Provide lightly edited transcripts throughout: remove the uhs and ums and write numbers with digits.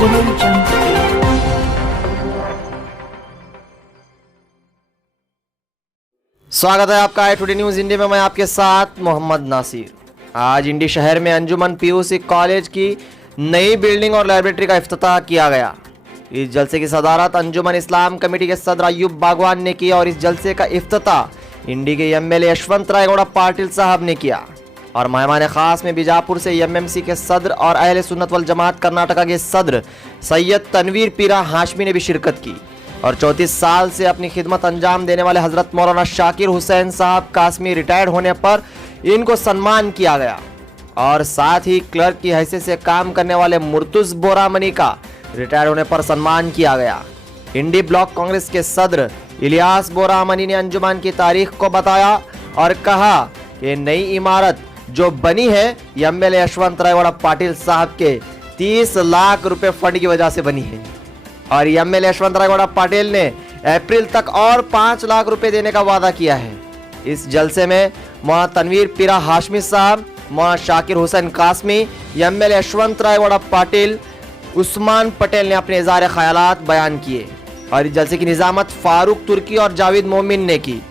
स्वागत है आपका आई टुडे न्यूज इंडिया में। मैं आपके साथ मोहम्मद नासिर। आज इंडी शहर में अंजुमन पीयूसी कॉलेज की नई बिल्डिंग और लाइब्रेरी का इफ्तिताह किया गया। इस जलसे की सदारत अंजुमन इस्लाम कमेटी के सदर अय्यूब बागवान ने की और इस जलसे का इफ्तिताह इंडी के एमएलए यशवंत राय गौड़ा पाटिल साहब ने किया। और मेहमान खास में बीजापुर से एमएमसी के सदर और अहले सुन्नत वल जमात कर्नाटका के सदर सैयद तनवीर पीरा हाशमी ने भी शिरकत की। और 34 साल से अपनी खिदमत अंजाम देने वाले हजरत मौलाना शाकिर हुसैन साहब कासमी रिटायर्ड होने पर इनको सम्मान किया गया। और साथ ही क्लर्क की हैसियत से काम करने वाले मुर्तुज बोरामनी का रिटायर होने पर सम्मान किया गया। इंडी ब्लॉक कांग्रेस के सदर इलियास बोरामनी ने अंजुमन की तारीख को बताया और कहा कि नई इमारत जो बनी है एमएलए यशवंत राय गौड़ा पाटिल साहब के 30 लाख रुपए फंड की वजह से बनी है। और एमएलए यशवंत राय गौड़ा पाटिल ने अप्रैल तक और 5 लाख रुपए देने का वादा किया है। इस जलसे में मौलाना तनवीर पीरा हाशमी साहब, मौलाना शाकिर हुसैन कासमी, एमएलए यशवंत राय गौड़ा पाटिल, उस्मान पटेल ने अपने इज़हार ख्यालात बयान किए। और इस जलसे की निजामत फारूक तुर्की और जावेद मोमिन ने की।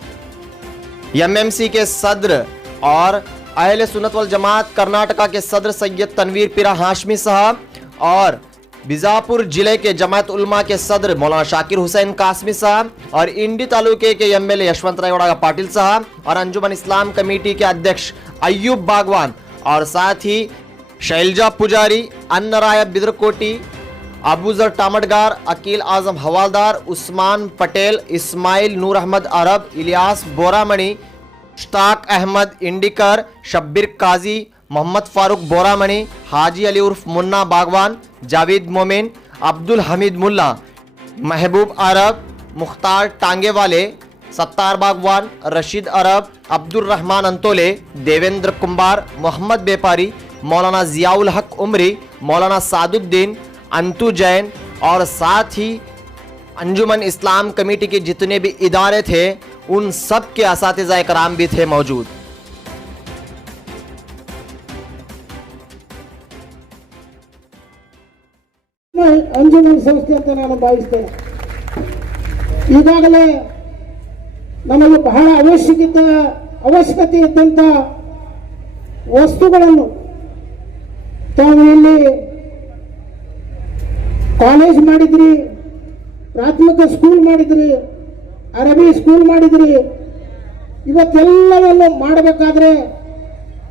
एमएमसी के सदर और अहले सुन्नत वल जमात कर्नाटका के सदर सैयद तनवीर पीरा हाशमी साहब और बीजापुर जिले के जमात उलमा के सदर मौलाना शाकिर हुसैन कासमी साहब और इंडी तालुके के एमएलए यशवंत राय गौड़ा पाटिल साहब और अंजुमन इस्लाम कमेटी के अध्यक्ष अय्यूब बागवान और साथ ही शैलजा पुजारी, अन्नराय बिद्रकोटी, अबूजर टामटगार, अकील आजम हवालदार, उस्मान पटेल, इस्माइल नूर अहमद अरब, इलियास बोरामणी, मुश्ताक अहमद इंडिकर, शब्बीर काजी, मोहम्मद फारूक बोरामणी, हाजी अली उर्फ मुन्ना बागवान, जावेद मोमिन, अब्दुल हमीद मुल्ला, महबूब अरब, मुख्तार टांगेवाले, सत्तार बागवान, रशीद अरब, अब्दुल रहमान अंतोले, देवेंद्र कुंभार, मोहम्मद बेपारी, मौलाना जियाउल हक उमरी, मौलाना सादुद्दीन, अंतु जैन और साथ ही अंजुमन इस्लाम कमेटी के जितने भी इदारे थे उन सब के असातिज़ा कराम भी थे मौजूद। ಅಂಜುಮನ್ ಸಂಸ್ಥೆ ಅಂತ ನಾನು ಭಾವಿಸ್ತೇನೆ. ಈಗಾಗಲೇ ನಮಗೆ ಬಹಳ ಅವಶ್ಯಕತೆ ಇದ್ದಂಥ ವಸ್ತುಗಳನ್ನು ತಾವು ಇಲ್ಲಿ ಕಾಲೇಜ್ ಮಾಡಿದ್ರಿ, ಪ್ರಾಥಮಿಕ ಸ್ಕೂಲ್ ಮಾಡಿದ್ರಿ, ಅರಬಿ ಸ್ಕೂಲ್ ಮಾಡಿದ್ರಿ. ಇವತ್ತೆಲ್ಲವನ್ನು ಮಾಡಬೇಕಾದ್ರೆ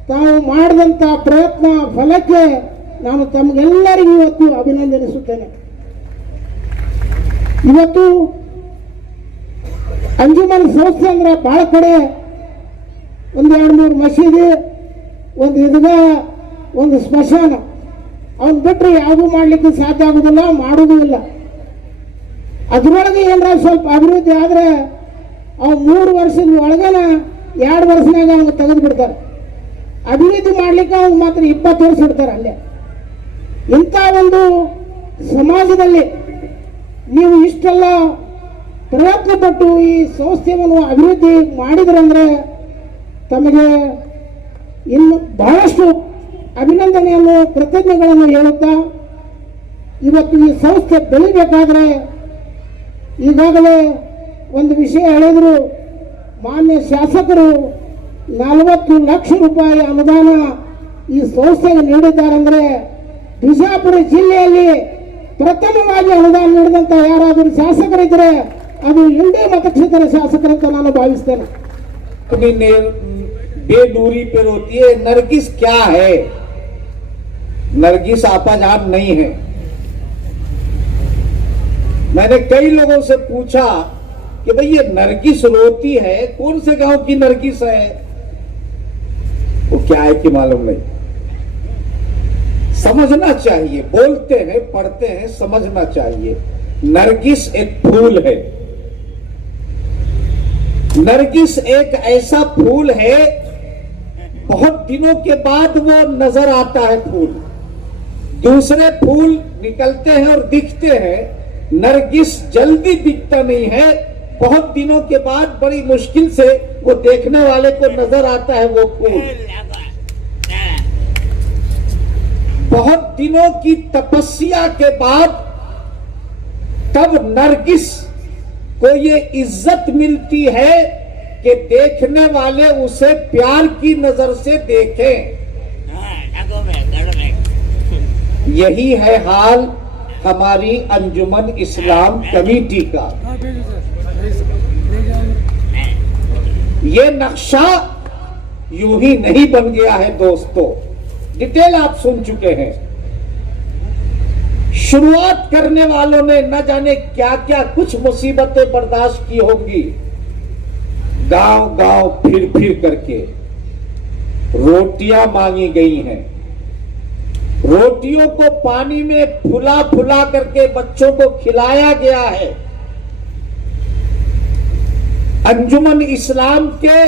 ತಾವು ಮಾಡಿದಂಥ ಪ್ರಯತ್ನ ಫಲಕ್ಕೆ ನಾನು ತಮಗೆಲ್ಲರಿಗೂ ಇವತ್ತು ಅಭಿನಂದನಿಸುತ್ತೇನೆ. ಇವತ್ತು ಅಂಜುಮನ್ ಸಂಸ್ಥೆ ಅಂದ್ರೆ ಬಹಳ ಕಡೆ ಒಂದು 2-3 ಮಸೀದಿ, ಒಂದು ಈದ್ಗಾ, ಒಂದು ಸ್ಮಶಾನ, ಅವನ್ ಬಿಟ್ಟರೆ ಯಾವುದೂ ಮಾಡಲಿಕ್ಕೆ ಸಾಧ್ಯ ಆಗುದಿಲ್ಲ, ಮಾಡುವುದೂ ಇಲ್ಲ. ಅದರೊಳಗೆ ಏನಾರ ಸ್ವಲ್ಪ ಅಭಿವೃದ್ಧಿ ಆದರೆ ಅವು 3 ವರ್ಷದ ಒಳಗನ 2 ವರ್ಷನಾಗ ಅವ್ನು ತೆಗೆದು ಬಿಡ್ತಾರೆ. ಅಭಿವೃದ್ಧಿ ಮಾಡ್ಲಿಕ್ಕೆ ಅವ್ನು ಮಾತ್ರ 20 ವರ್ಷ ಇಡ್ತಾರೆ ಅಲ್ಲೇ. ಇಂಥ ಒಂದು ಸಮಾಜದಲ್ಲಿ ನೀವು ಇಷ್ಟೆಲ್ಲ ಪ್ರಯತ್ನ ಪಟ್ಟು ಈ ಸಂಸ್ಥೆಯನ್ನು ಅಭಿವೃದ್ಧಿ ಮಾಡಿದ್ರಂದ್ರೆ ತಮಗೆ ಇನ್ನು ಬಹಳಷ್ಟು ಅಭಿನಂದನೆಯನ್ನು, ಕೃತಜ್ಞತೆಗಳನ್ನು ಹೇಳುತ್ತಾ ಇವತ್ತು ಈ ಸಂಸ್ಥೆ ಬೆಳಿಬೇಕಾದ್ರೆ ಈಗಾಗಲೇ ಒಂದು ವಿಷಯ ಹೇಳಿದ್ರು. ಮಾನ್ಯ ಶಾಸಕರು 40 ಲಕ್ಷ ರೂಪಾಯಿ ಅನುದಾನ ಈ ಸಂಸ್ಥೆಗೆ ನೀಡಿದ್ದಾರೆಂದರೆ ಬಿಜಾಪುರ ಜಿಲ್ಲೆಯಲ್ಲಿ ಪ್ರಥಮವಾಗಿ ಅನುದಾನ ನೀಡಿದಂತ ಯಾರಾದರೂ ಶಾಸಕರಿದ್ದರೆ ಅದು ಇಂಡಿ ಮತಕ್ಷೇತ್ರ ಶಾಸಕರಂತ ನಾನು ಭಾವಿಸ್ತೇನೆ. बेदूरी पे रोती है। नरगिस क्या है? नरगिस आपाजान नहीं है। मैंने कई लोगों से पूछा कि भाई ये नरगिस रोती है, कौन से गांव की नरगिस है? वो क्या है कि मालूम नहीं। समझना चाहिए, बोलते हैं, पढ़ते हैं, समझना चाहिए। नरगिस एक फूल है। नरगिस एक ऐसा फूल है, बहुत दिनों के बाद वो नजर आता है फूल। दूसरे फूल निकलते हैं और दिखते हैं, नरगिस जल्दी दिखता नहीं है, बहुत दिनों के बाद बड़ी मुश्किल से वो देखने वाले को नजर आता है वो फूल। बहुत दिनों की तपस्या के बाद तब नरगिस को ये इज्जत मिलती है कि देखने वाले उसे प्यार की नजर से देखें। यही है हाल हमारी अंजुमन इस्लाम कमेटी का। ये नक्शा यूं ही नहीं बन गया है दोस्तों, डिटेल आप सुन चुके हैं। शुरुआत करने वालों ने न जाने क्या क्या कुछ मुसीबतें बर्दाश्त की होंगी। गांव गांव फिर फिर करके रोटियां मांगी गई हैं। रोटियों को पानी में फुला फुला करके बच्चों को खिलाया गया है। अंजुमन इस्लाम के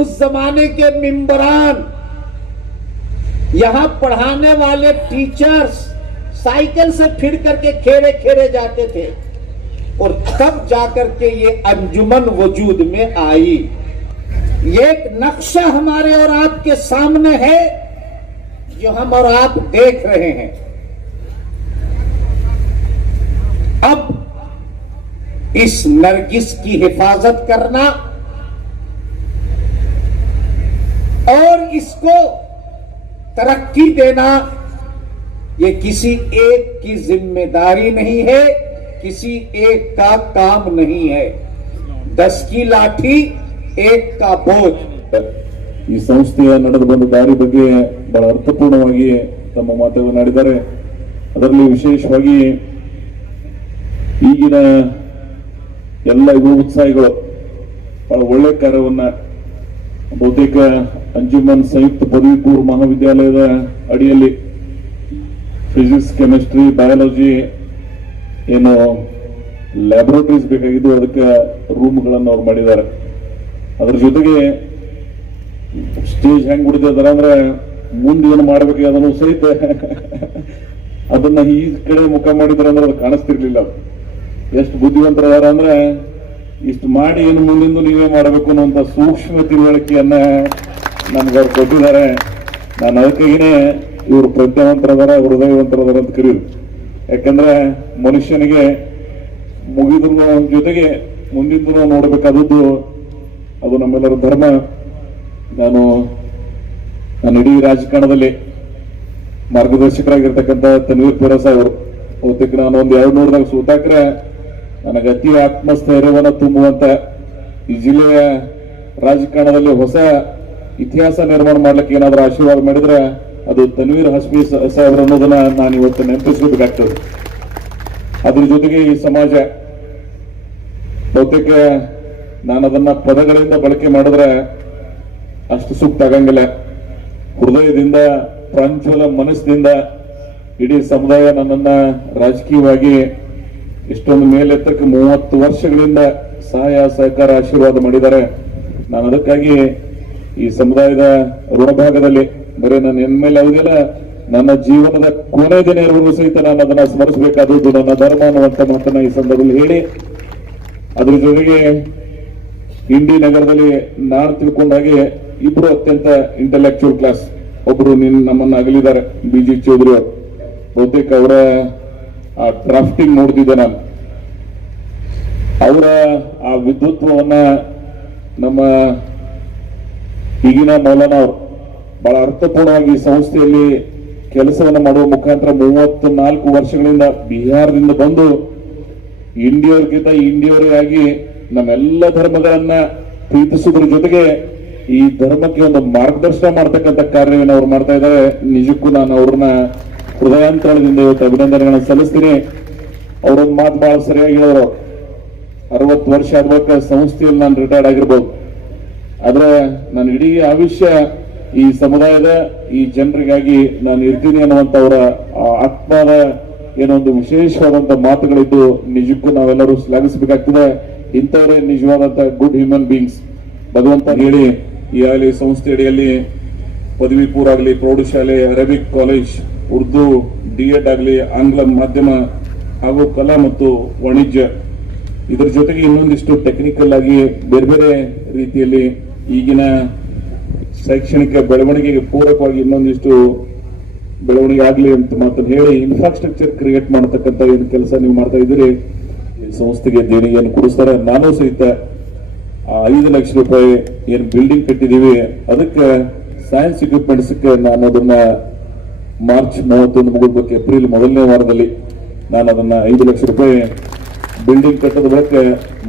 उस जमाने के मिंबरान, यहां पढ़ाने वाले टीचर्स साइकिल से फिर करके खेरे खेरे जाते थे और तब जाकर के ये अंजुमन वजूद में आई। ये एक नक्शा हमारे और आपके सामने है जो हम और आप देख रहे हैं। अब इस नरगिस की हिफाजत करना और इसको तरक्की देना, ये किसी एक की जिम्मेदारी नहीं है, किसी एक का काम नहीं है। 10 की लाठी 1 का बोझ। ಈ ಸಂಸ್ಥೆಯ ನಡೆದು ಬಂದ ದಾರಿ ಬಗ್ಗೆ ಬಹಳ ಅರ್ಥಪೂರ್ಣವಾಗಿ ತಮ್ಮ ಮಾತುಗಳನ್ನಾಡಿದ್ದಾರೆ. ಅದರಲ್ಲಿ ವಿಶೇಷವಾಗಿ ಈಗಿನ ಎಲ್ಲ ಯುವ ಉತ್ಸಾಹಿಗಳು ಬಹಳ ಒಳ್ಳೆ ಕಾರ್ಯವನ್ನ ಬಹುತೇಕ ಅಂಜುಮನ್ ಸಂಯುಕ್ತ ಪದವಿ ಪೂರ್ವ ಮಹಾವಿದ್ಯಾಲಯದ ಅಡಿಯಲ್ಲಿ ಫಿಸಿಕ್ಸ್, ಕೆಮಿಸ್ಟ್ರಿ, ಬಯಾಲಜಿ ಏನು ಲ್ಯಾಬೊರೇಟರೀಸ್ ಬೇಕಾಗಿದ್ದು ಅದಕ್ಕೆ ರೂಮ್ಗಳನ್ನು ಅವ್ರು ಮಾಡಿದ್ದಾರೆ. ಅದ್ರ ಜೊತೆಗೆ ಸ್ಟೇಜ್ ಹೆಂಗ್ ಬಿಡಿದಾರ ಅಂದ್ರೆ ಮುಂದೆ ಏನು ಮಾಡ್ಬೇಕು ಅದನ್ನು ಸಹಿತ ಅದನ್ನ ಈ ಕಡೆ ಮುಖ ಮಾಡಿದಾರೆ ಅಂದ್ರೆ ಅದು ಕಾಣಿಸ್ತಿರ್ಲಿಲ್ಲ. ಎಷ್ಟು ಬುದ್ಧಿವಂತರದಾರ ಅಂದ್ರೆ ಇಷ್ಟು ಮಾಡಿ ಏನು ಮುಂದಿಂದು ನೀವೇ ಮಾಡಬೇಕು ಅನ್ನುವಂತ ಸೂಕ್ಷ್ಮ ತಿಳುವಳಿಕೆಯನ್ನ ನನ್ಗೆ ಅವ್ರು ಕೊಟ್ಟಿದ್ದಾರೆ. ನಾನು ಅದಕ್ಕಾಗಿನೇ ಇವರು ಪ್ರಜ್ಞಾವಂತರದಾರ, ಹೃದಯವಂತರದಾರ ಅಂತ ಕರೀದು. ಯಾಕಂದ್ರೆ ಮನುಷ್ಯನಿಗೆ ಮುಗಿದ್ರು ಜೊತೆಗೆ ಮುಂದಿಂದು ನಾವು ನೋಡಬೇಕಾದದ್ದು ಅದು ನಮ್ಮೆಲ್ಲರ ಧರ್ಮ. ನಾನು ಇಡೀ ರಾಜಕಾರಣದಲ್ಲಿ ಮಾರ್ಗದರ್ಶಕರಾಗಿರ್ತಕ್ಕಂಥ ತನ್ವೀರ್ ಪುರಸ ಅವರು ಬಹುತೇಕ ನಾನು ಒಂದು 200ದಾಗ ಸೂತಾಕ್ರೆ ನನಗೆ ಅತಿ ಆತ್ಮಸ್ಥೈರ್ಯವನ್ನು ತುಂಬುವಂತ ಈ ಜಿಲ್ಲೆಯ ರಾಜಕಾರಣದಲ್ಲಿ ಹೊಸ ಇತಿಹಾಸ ನಿರ್ಮಾಣ ಮಾಡ್ಲಿಕ್ಕೆ ಏನಾದ್ರೂ ಆಶೀರ್ವಾದ ಮಾಡಿದ್ರೆ ಅದು ತನ್ವೀರ್ ಹಸ್ಮಿ ಸಾಹೇಬ್ರು ಅನ್ನೋದನ್ನ ನಾನು ಇವತ್ತು ನೆನಪಿಸಬೇಕಾಗ್ತದೆ. ಅದ್ರ ಜೊತೆಗೆ ಈ ಸಮಾಜ ಬಹುತೇಕ ನಾನು ಅದನ್ನ ಪದಗಳಿಂದ ಬಳಕೆ ಮಾಡಿದ್ರೆ ಅಷ್ಟು ಸೂಕ್ತ ಆಗಂಗಿಲ್ಲ. ಹೃದಯದಿಂದ, ಪ್ರಾಂಜಲ ಮನಸ್ಸಿನಿಂದ ಇಡೀ ಸಮುದಾಯ ನನ್ನನ್ನ ರಾಜಕೀಯವಾಗಿ ಇಷ್ಟೊಂದು ಮೇಲೆತ್ತಕ್ಕೆ 30 ವರ್ಷಗಳಿಂದ ಸಹಾಯ ಸಹಕಾರ ಆಶೀರ್ವಾದ ಮಾಡಿದ್ದಾರೆ. ನಾನು ಅದಕ್ಕಾಗಿ ಈ ಸಮುದಾಯದ ಋಣಭಾಗದಲ್ಲಿ ಬರೀ ನನ್ನ ಹೆಣ್ಮೇಲೆ ಯಾವುದಿಲ್ಲ, ನನ್ನ ಜೀವನದ ಕೊನೆ ದಿನವರೆಗೂ ಸಹಿತ ನಾನು ಅದನ್ನ ಸ್ಮರಿಸಬೇಕಾದದ್ದು ನನ್ನ ಧರ್ಮ ಅನ್ನುವಂತ ಮಾತನ್ನ ಈ ಸಂದರ್ಭದಲ್ಲಿ ಹೇಳಿ, ಅದ್ರ ಜೊತೆಗೆ ಇಂಡಿ ನಗರದಲ್ಲಿ ನಾನು ತಿಳ್ಕೊಂಡಾಗೆ ಇಬ್ರು ಅತ್ಯಂತ ಇಂಟೆಲೆಕ್ಚುಯಲ್ ಕ್ಲಾಸ್, ಒಬ್ರು ನಮ್ಮನ್ನ ಅಗಲಿದ್ದಾರೆ, BG ಚೌಧರಿ ಅವರು. ಬಹುತೇಕ ಅವರ ಆ ಡ್ರಾಫ್ಟಿಂಗ್ ನೋಡ್ತಿದ್ದೆ ನಾನು. ಅವರ ಆ ವಿದ್ವತ್ವವನ್ನ ನಮ್ಮ ಈಗಿನ ಮೌಲಾನಾ ಅವರು ಬಹಳ ಅರ್ಥಪೂರ್ಣವಾಗಿ ಈ ಸಂಸ್ಥೆಯಲ್ಲಿ ಕೆಲಸವನ್ನು ಮಾಡುವ ಮುಖಾಂತರ 34 ವರ್ಷಗಳಿಂದ ಬಿಹಾರದಿಂದ ಬಂದು ಇಂಡಿಯವರಿಗಿಂತ ಇಂಡಿಯವರೇ ಆಗಿ ನಮ್ಮೆಲ್ಲ ಧರ್ಮಗಳನ್ನ ಪ್ರೀತಿಸುವುದರ ಜೊತೆಗೆ ಈ ಧರ್ಮಕ್ಕೆ ಒಂದು ಮಾರ್ಗದರ್ಶನ ಮಾಡ್ತಕ್ಕಂಥ ಕಾರ್ಯವನ್ನು ಅವ್ರು ಮಾಡ್ತಾ ಇದ್ದಾರೆ. ನಿಜಕ್ಕೂ ನಾನು ಅವ್ರನ್ನ ಹೃದಯಾಂತರದಿಂದ ಇವತ್ತು ಅಭಿನಂದನೆಗಳನ್ನು ಸಲ್ಲಿಸ್ತೀನಿ. ಅವರೊಂದು ಮಾತು ಬಹಳ ಸರಿಯಾಗಿ ಹೇಳೋರು, 60 ವರ್ಷ ಆದ್ಮೇಲೆ ಸಂಸ್ಥೆಯಲ್ಲಿ ನಾನು ರಿಟೈರ್ಡ್ ಆಗಿರ್ಬೋದು, ಆದ್ರೆ ನಾನು ಇಡೀ ಆಯುಷ್ಯ ಈ ಸಮುದಾಯದ ಈ ಜನರಿಗಾಗಿ ನಾನು ಇರ್ತೀನಿ ಅನ್ನುವಂತ ಅವರ ಆತ್ಮದ ಏನೊಂದು ವಿಶೇಷವಾದಂತ ಮಾತುಗಳಿದ್ದು ನಿಜಕ್ಕೂ ನಾವೆಲ್ಲರೂ ಶ್ಲಾಘಿಸಬೇಕಾಗ್ತದೆ. ಇಂಥವರೇ ನಿಜವಾದಂತ ಗುಡ್ ಹ್ಯೂಮನ್ ಬೀಯಿಂಗ್ಸ್ ಭಗವಂತ ಹೇಳಿ ಈಗಾಗಲೇ ಸಂಸ್ಥೆ ಅಡಿಯಲ್ಲಿ ಪದವಿ ಪೂರ್ವ ಆಗಲಿ, ಪ್ರೌಢಶಾಲೆ, ಅರೇಬಿಕ್ ಕಾಲೇಜ್, ಉರ್ದು, D.Ed ಆಗಲಿ, ಆಂಗ್ಲ ಮಾಧ್ಯಮ ಹಾಗೂ ಕಲಾ ಮತ್ತು ವಾಣಿಜ್ಯ, ಇದರ ಜೊತೆಗೆ ಇನ್ನೊಂದಿಷ್ಟು ಟೆಕ್ನಿಕಲ್ ಆಗಿ ಬೇರೆ ಬೇರೆ ರೀತಿಯಲ್ಲಿ ಈಗಿನ ಶೈಕ್ಷಣಿಕ ಬೆಳವಣಿಗೆಗೆ ಪೂರಕವಾಗಿ ಇನ್ನೊಂದಿಷ್ಟು ಬೆಳವಣಿಗೆ ಆಗಲಿ ಅಂತ ಮಾತನ್ನು ಹೇಳಿ ಇನ್ಫ್ರಾಸ್ಟ್ರಕ್ಚರ್ ಕ್ರಿಯೇಟ್ ಮಾಡತಕ್ಕಂಥ ಏನು ಕೆಲಸ ನೀವು ಮಾಡ್ತಾ ಇದ್ದೀರಿ, ಈ ಸಂಸ್ಥೆಗೆ ದೇಣಿಗೆಯನ್ನು ಕೊಡಿಸ್ತಾರೆ. ನಾನು ಸಹಿತ 5 ಲಕ್ಷ ರೂಪಾಯಿ ಏನು ಬಿಲ್ಡಿಂಗ್ ಕಟ್ಟಿದೀವಿ ಅದಕ್ಕೆ ಸೈನ್ಸ್ ಇಕ್ವಿಪ್ಮೆಂಟ್ಸ್ಗೆ ನಾನು ಅದನ್ನ ಮಾರ್ಚ್ 31 ಮುಗಿದ್ಬೇಕು, ಏಪ್ರಿಲ್ ಮೊದಲನೇ ವಾರದಲ್ಲಿ ನಾನು ಅದನ್ನ 5 ಲಕ್ಷ ರೂಪಾಯಿ ಬಿಲ್ಡಿಂಗ್ ಕಟ್ಟದ ಬಳಕೆ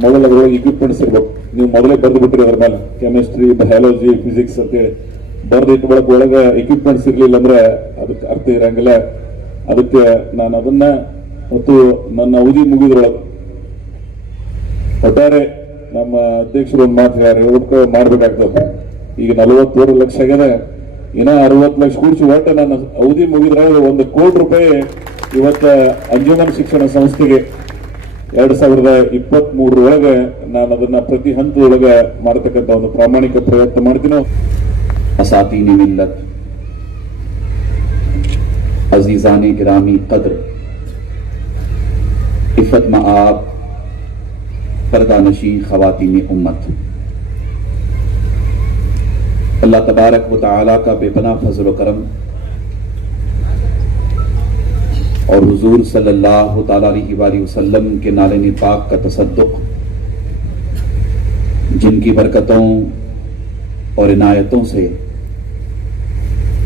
ಮೊದಲ ಅದರೊಳಗೆ ಇಕ್ವಿಪ್ಮೆಂಟ್ಸ್ ಇರ್ಬೇಕು. ನೀವು ಮೊದಲೇ ಬರೆದು ಬಿಟ್ರಿ ಅದ್ರ ಮೇಲೆ ಕೆಮಿಸ್ಟ್ರಿ, ಬಯಾಲಜಿ, ಫಿಸಿಕ್ಸ್ ಅಂತ ಬರೆದಿಟ್ಟು ಬಳಕೆ ಒಳಗೆ ಇಕ್ವಿಪ್ಮೆಂಟ್ಸ್ ಇರ್ಲಿಲ್ಲ ಅಂದ್ರೆ ಅದಕ್ಕೆ ಅರ್ಥ ಇರಂಗಿಲ್ಲ. ಅದಕ್ಕೆ ನಾನು ಅದನ್ನ ಮತ್ತು ನನ್ನ ಅವಧಿ ಮುಗಿದ್ರೊಳಗೆ ಒಟ್ಟಾರೆ ನಮ್ಮ ಅಧ್ಯಕ್ಷರು ಒಂದು ಮಾತು ಹೇಳ್ಬೇಕು ಮಾಡ್ಬೇಕಾಗ್ತದೆ. ಈಗ 43 ಲಕ್ಷ ಆಗಿದೆ, ಇನ್ನ 60 ಲಕ್ಷ ಕೂಡಿಸಿ ಒಟ್ಟು ನನ್ನ ಅವಧಿ ಮುಗಿದ್ರೆ 1 ಕೋಟಿ ರೂಪಾಯಿ ಇವತ್ತ ಅಂಜುಮನ್ ಶಿಕ್ಷಣ ಸಂಸ್ಥೆಗೆ 2023 ಒಳಗೆ ನಾನು ಅದನ್ನ ಪ್ರತಿ ಹಂತದೊಳಗೆ ಮಾಡತಕ್ಕಂಥ ಒಂದು ಪ್ರಾಮಾಣಿಕ ಪ್ರಯತ್ನ ಮಾಡ್ತೀನಿ. असातीन मिल्लत, अजीजान गिरामी कद्र, इफ़त मआब, पर्दानशी ख़वातीन उम्मत, अल्लाह तबारक व तआला का बेपनाह फज़ल व करम और हुजूर सल्लल्लाहु तआला अलैहि वसल्लम के नाले पाक का तसद्दुक़, जिनकी बरकतों और इनायतों से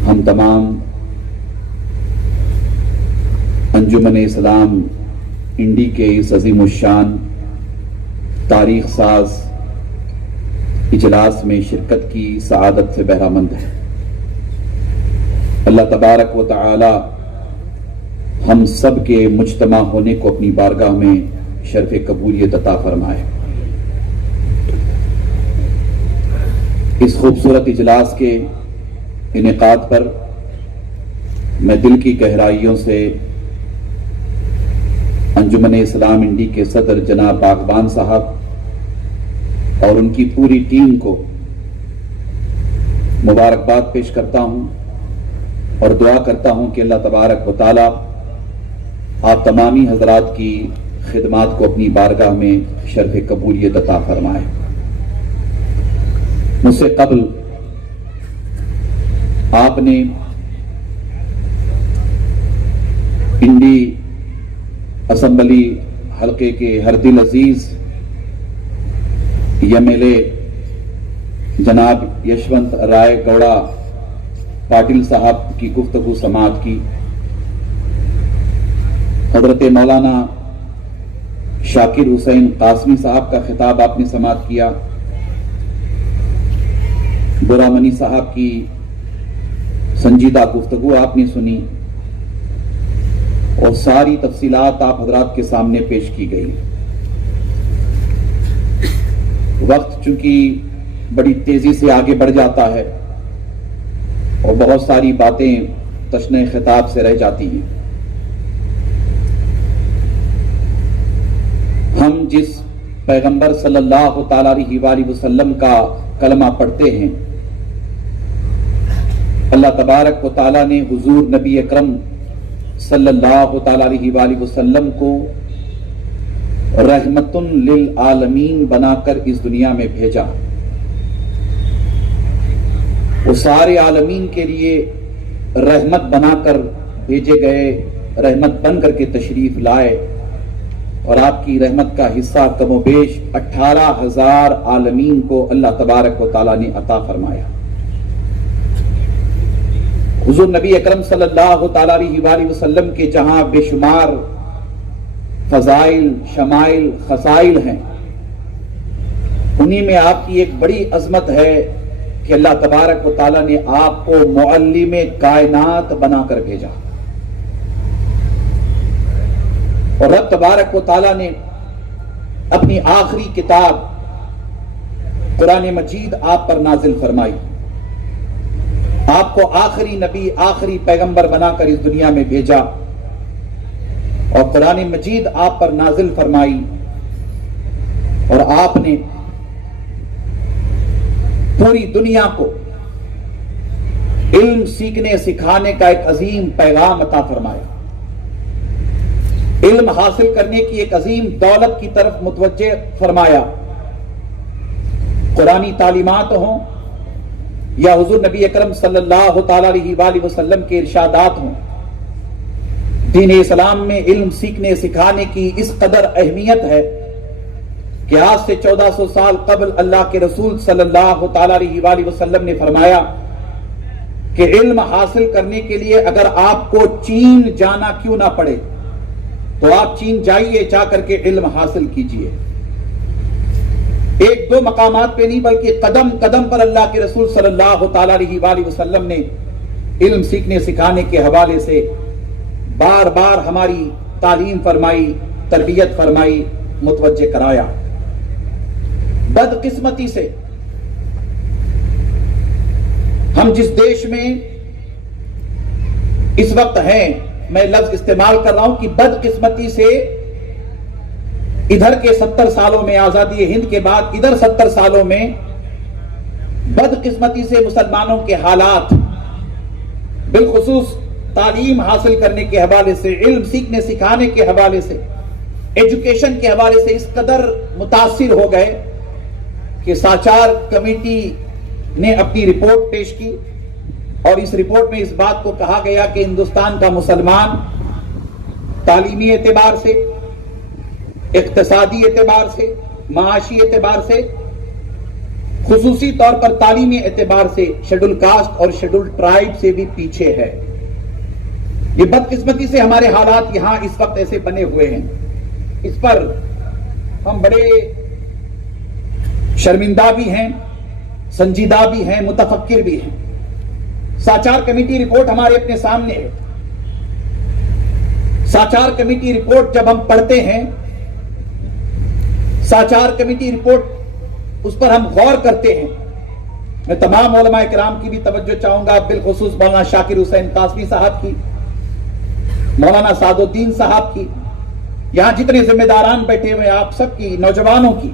हम तमाम अंजुमन इस्लाम इंडी के इस अजीमुशान तारीख साज इजलास में शिरकत की सआदत से बहरामंद है। अल्लाह तबारक व तआला हम सब के मुज्तमा होने को अपनी बारगाह में शर्फ कबूलियत अता फरमाए। इस खूबसूरत इजलास के इनेकाद पर मैं दिल की गहराइयों से अंजुमन इस्लाम इंडी के सदर जनाब बागबान साहब और उनकी पूरी टीम को मुबारकबाद पेश करता हूं और दुआ करता हूं कि अल्लाह तबारक व तआला आप तमामी हजरात की खिदमात को अपनी बारगाह में शर्फ कबूलियत अता फरमाए। मुझसे कबल आपने इंडी असम्बली हलके के हरदिल अजीज एमएलए जनाब यशवंत राय गौड़ा पाटिल साहब की गुफ्तगू समाअत की। हजरत मौलाना शाकिर हुसैन कासमी साहब का खिताब आपने समाअत किया। बुरामनी साहब की संजीदा गुफ्तगू आपने सुनी और सारी तफसीलात आप हजरात के सामने पेश की गई। वक्त चूंकि बड़ी तेजी से आगे बढ़ जाता है और बहुत सारी बातें तशने खिताब से रह जाती हैं। हम जिस पैगंबर सल्लल्लाहु तआला अलैहि वसल्लम का कलमा पढ़ते हैं, अल्लाह तबारक व तआला ने हुजूर नबी अकरम सल्लल्लाहु तआला अलैहि वसल्लम को रहमतुन लिल आलमीन बनाकर इस दुनिया में भेजा। वो सारे आलमीन के लिए रहमत बनाकर भेजे गए, रहमत बनकर के तशरीफ लाए और आपकी रहमत का हिस्सा कमोबेश 18,000 आलमीन को अल्लाह तबारक व तआला ने अता फरमाया। हुजूर नबी अकरम सल्लल्लाहु तआला अलैहि वसल्लम के जहां बेशुमार फजाइल, शमाइल, खसाइल हैं, उन्हीं में आपकी एक बड़ी अजमत है कि अल्लाह तबारक व तआला ने आपको मुअल्लिम कायनात बनाकर भेजा और रब तबारक व तआला ने अपनी आखिरी किताब कुरान मजीद आप पर नाजिल फरमाई। आपको आखिरी नबी, आखिरी पैगंबर बनाकर इस दुनिया में भेजा और कुरान मजीद आप पर नाजिल फरमाई और आपने पूरी दुनिया को इल्म सीखने सिखाने का एक अजीम पैगाम अता फरमाया। इल्म हासिल करने की एक अजीम दौलत की तरफ मुतवज्जे फरमाया। कुरानी तालीमात हों, या हुजूर नबी अकरम सल्लल्लाहु ताला अलैहि वसल्लम के इरशादात हों। दीन इस्लाम में इल्म सीखने सिखाने की इस कदर अहमियत है कि आज से 1400 साल कबल अल्लाह के रसूल सल्लल्लाहु ताला अलैहि वसल्लम ने फरमाया कि इल्म हासिल करने के लिए अगर आपको चीन जाना क्यों ना पड़े तो आप चीन जाइए, जा करके इल्म हासिल कीजिए। एक दो मकामात पे नहीं बल्कि कदम कदम पर अल्लाह के रसूल सल्लल्लाहु ताला अलैहि वसल्लम ने इल्म सीखने सिखाने के हवाले से बार बार हमारी तालीम फरमाई, तरबियत फरमाई, मुतवज्जे कराया। बदकिस्मती से हम जिस देश में इस वक्त हैं, मैं लफ्ज इस्तेमाल कर रहा हूं कि बदकिस्मती से इधर के 70 सालों में, आजादी हिंद के बाद इधर 70 सालों में बदकिस्मती से मुसलमानों के हालात बिलखुसूस तालीम हासिल करने के हवाले से, इल्म सीखने सिखाने के हवाले से, एजुकेशन के हवाले से इस कदर मुतासिर हो गए कि साचार कमेटी ने अपनी रिपोर्ट पेश की और इस रिपोर्ट में इस बात को कहा गया कि हिंदुस्तान का मुसलमान तालीमी एतबार से, इक्तिसादी एतबार से, माशी एतबार से, खुसूसी तौर पर तालीमी एतबार से शेड्यूल कास्ट और शेड्यूल ट्राइब से भी पीछे है। ये बदकिस्मती से हमारे हालात यहां इस वक्त ऐसे बने हुए हैं। इस पर हम बड़े शर्मिंदा भी हैं, संजीदा भी हैं, मुतफक्किर भी हैं। साचार कमेटी रिपोर्ट हमारे अपने सामने है। साचार कमेटी रिपोर्ट जब हम पढ़ते हैं, साचार कमेटी रिपोर्ट उस पर हम गौर करते हैं, मैं तमाम उलमा किराम की भी तवज्जो चाहूंगा, बिलखुसूस मौलाना शाकिर हुसैन कासमी साहब की, मौलाना सादुद्दीन साहब की, यहां जितने जिम्मेदारान बैठे हुए आप सबकी, नौजवानों की,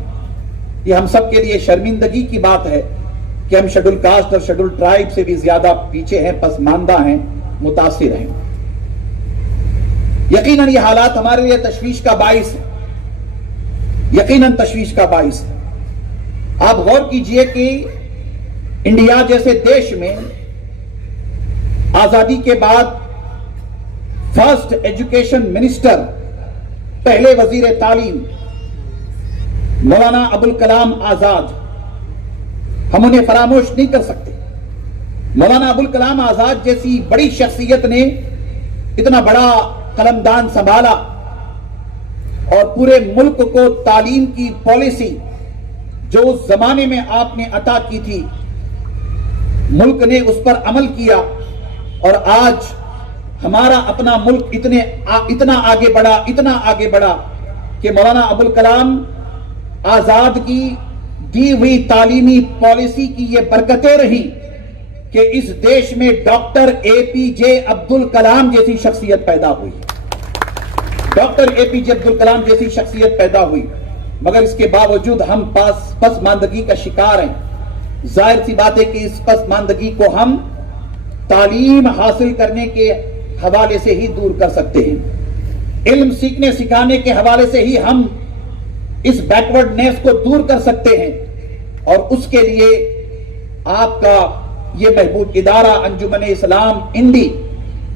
ये हम सब के लिए शर्मिंदगी की बात है कि हम शेड्यूल कास्ट और शेड्यूल ट्राइब से भी ज्यादा पीछे हैं, पसमानदा हैं, मुतासिर हैं। यकीनन ये हालात हमारे लिए तशवीश का बाइस है, यकीनन तशवीश का बाइस है। आप गौर कीजिए कि इंडिया जैसे देश में आजादी के बाद फर्स्ट एजुकेशन मिनिस्टर, पहले वजीर तालीम मौलाना अबुल कलाम आजाद, हम उन्हें फरामोश नहीं कर सकते। मौलाना अबुल कलाम आजाद जैसी बड़ी शख्सियत ने इतना बड़ा कलमदान संभाला और पूरे मुल्क को तालीम की पॉलिसी जो उस जमाने में आपने अता की थी, मुल्क ने उस पर अमल किया और आज हमारा अपना मुल्क इतना आगे बढ़ा कि मौलाना अबुल कलाम आजाद की दी हुई तालीमी पॉलिसी की ये बरकतें रही कि इस देश में डॉक्टर एपीजे अब्दुल कलाम जैसी शख्सियत पैदा हुई, डॉक्टर एपीजे अब्दुल कलाम जैसी शख्सियत पैदा हुई। मगर इसके बावजूद हम पसमानदगी का शिकार हैं। जाहिर सी बात है कि इस पसमानदगी को हम तालीम हासिल करने के हवाले से ही दूर कर सकते हैं, इल्म सीखने सिखाने के हवाले से ही हम इस बैकवर्डनेस को दूर कर सकते हैं। और उसके लिए आपका ये महबूब इदारा अंजुमन इस्लाम इंडी,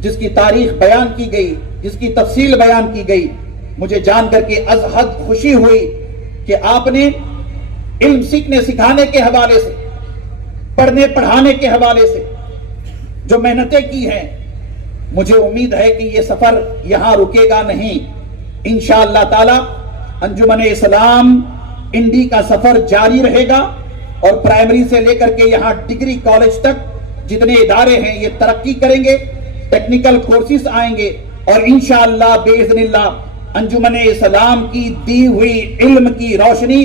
जिसकी तारीख बयान की गई, जिसकी तफसील बयान की गई, मुझे जानकर के अज़हद खुशी हुई कि आपने इल्म सीखने सिखाने के हवाले से, पढ़ने पढ़ाने के हवाले से जो मेहनतें की हैं, मुझे उम्मीद है कि ये सफर यहां रुकेगा नहीं। इंशाअल्लाह ताला अंजुमन इस्लाम इंडी का सफर जारी रहेगा और प्राइमरी से लेकर के यहां डिग्री कॉलेज तक जितने इदारे हैं ये तरक्की करेंगे, टेक्निकल कोर्सेज आएंगे और इंशाअल्लाह बेइज़्निल्लाह अंजुमन इस्लाम की दी हुई इल्म की रोशनी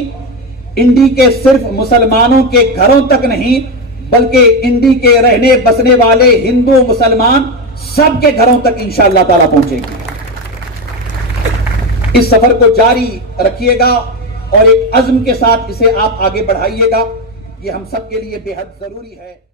इंडी के सिर्फ मुसलमानों के घरों तक नहीं बल्कि इंडी के रहने बसने वाले हिंदू मुसलमान सबके घरों तक इंशाअल्लाह ताला पहुंचेगी। इस सफर को जारी रखिएगा और एक अज़्म के साथ इसे आप आगे बढ़ाइएगा, ये हम सब के लिए बेहद जरूरी है।